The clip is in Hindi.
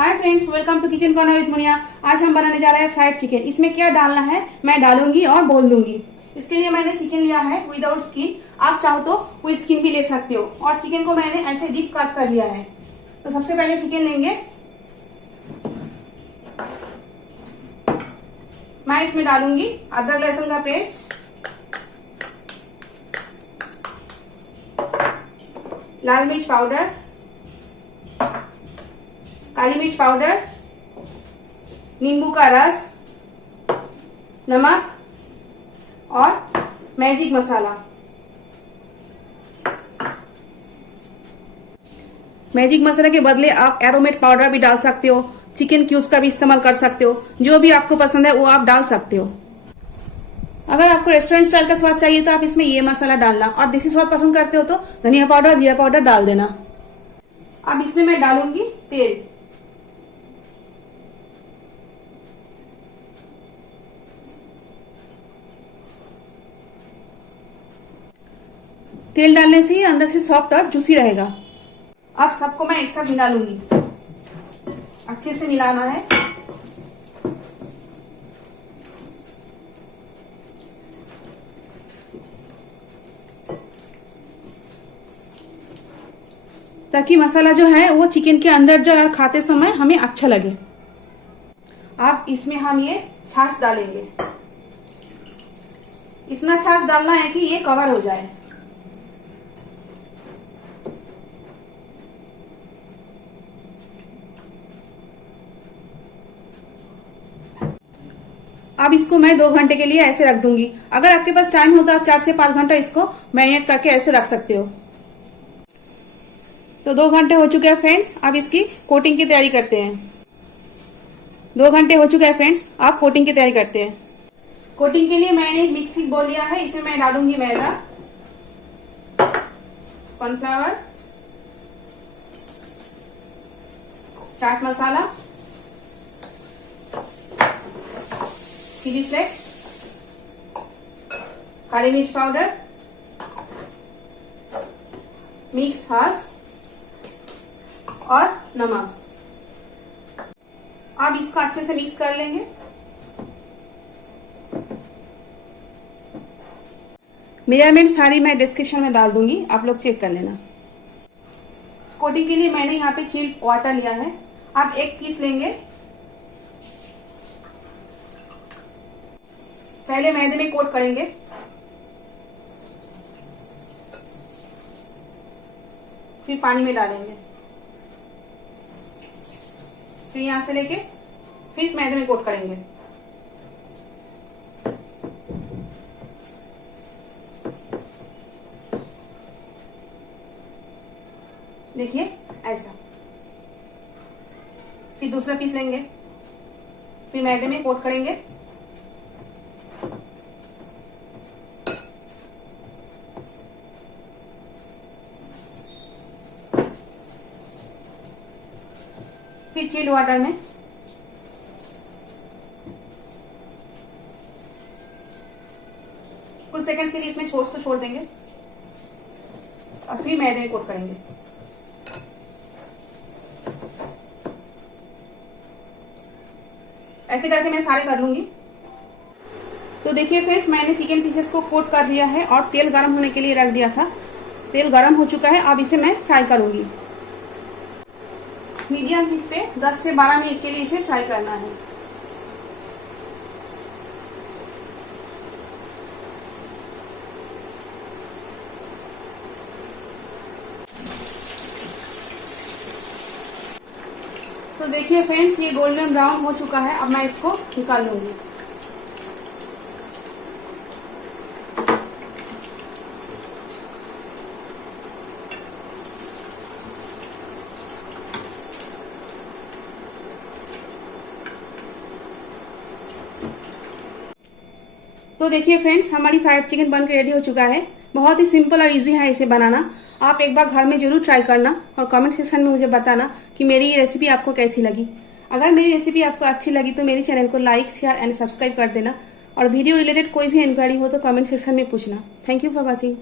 Hi friends, welcome to kitchen corner with Muniya. आज हम बनाने जा रहे हैं फ्राइड चिकन। इसमें क्या डालना है मैं डालूंगी और बोल दूंगी। इसके लिए मैंने चिकन लिया है विदाउट स्किन। आप चाहो तो विद स्किन भी ले सकते हो। और चिकन को मैंने ऐसे डीप कट कर लिया है। तो सबसे पहले चिकन लेंगे। मैं इसमें डालूंगी अदरक लहसुन का पेस्ट, लाल मिर्च पाउडर, काली मिर्च पाउडर, नींबू का रस, नमक और मैजिक मसाला। मैजिक मसाला के बदले आप एरोमेट पाउडर भी डाल सकते हो, चिकन क्यूब्स का भी इस्तेमाल कर सकते हो। जो भी आपको पसंद है वो आप डाल सकते हो। अगर आपको रेस्टोरेंट स्टाइल का स्वाद चाहिए तो आप इसमें ये मसाला डालना, और देसी स्वाद पसंद करते हो तो धनिया पाउडर, जीरा पाउडर डाल देना। अब इसमें मैं डालूंगी तेल। तेल डालने से ही अंदर से सॉफ्ट और जूसी रहेगा। अब सबको मैं एक साथ मिला लूंगी। अच्छे से मिलाना है। ताकि मसाला जो है वो चिकन के अंदर जो है खाते समय हमें अच्छा लगे। अब इसमें हम ये छाछ डालेंगे। इतना छाछ डालना है कि ये कवर हो जाए। अब इसको मैं 2 घंटे के लिए ऐसे रख दूंगी। अगर आपके पास टाइम हो तो आप 4 से 5 घंटा इसको मैरिनेट करके ऐसे रख सकते हो। तो 2 घंटे हो चुके हैं फ्रेंड्स। अब इसकी कोटिंग की तैयारी करते हैं। 2 घंटे हो चुके हैं फ्रेंड्स। आप कोटिंग की तैयारी करते हैं। कोटिंग के लिए मैंने एक मिक्सिंग बोल लिया है। इसमें मैं डालूंगी मैदा, cornflour, chaat masala, chilli flakes, काली मिर्च पाउडर, मिक्स हर्ब्स और नमक। अब इसको अच्छे से मिक्स कर लेंगे। मेजरमेंट सारी मैं डिस्क्रिप्शन में डाल दूंगी, आप लोग चेक कर लेना। कोटिंग के लिए मैंने यहाँ पे चिल वाटर लिया है। अब एक पीस लेंगे। पहले मैदे में कोट करेंगे, फिर पानी में डालेंगे, फिर यहां से लेके फिर इस मैदे में कोट करेंगे। देखिए ऐसा। फिर दूसरा पीस लेंगे, फिर मैदे में कोट करेंगे, फिर चिल्ड वाटर में, कुछ सेकंड्स के लिए इसमें छोड़ देंगे और फिर मैदे में कोट करेंगे। ऐसे करके मैं सारे कर लूंगी। तो देखिए फ्रेंड्स, मैंने चिकन पीसेस को कोट कर लिया है और तेल गर्म होने के लिए रख दिया था। तेल गर्म हो चुका है। अब इसे मैं फ्राई करूंगी। मीडियम हीट पे 10 से 12 मिनट के लिए इसे फ्राई करना है। तो देखिए फ्रेंड्स, ये गोल्डन ब्राउन हो चुका है। अब मैं इसको निकाल लूंगी। तो देखिए फ्रेंड्स, हमारी फ्राइड चिकन बनकर रेडी हो चुका है। बहुत ही सिंपल और इजी है इसे बनाना। आप एक बार घर में जरूर ट्राई करना और कमेंट सेक्शन में मुझे बताना कि मेरी ये रेसिपी आपको कैसी लगी। अगर मेरी रेसिपी आपको अच्छी लगी तो मेरे चैनल को लाइक, शेयर एंड सब्सक्राइब कर देना। और वीडियो रिलेटेड कोई भी इंक्वायरी हो तो कमेंट सेक्शन में पूछना। Thank you for watching.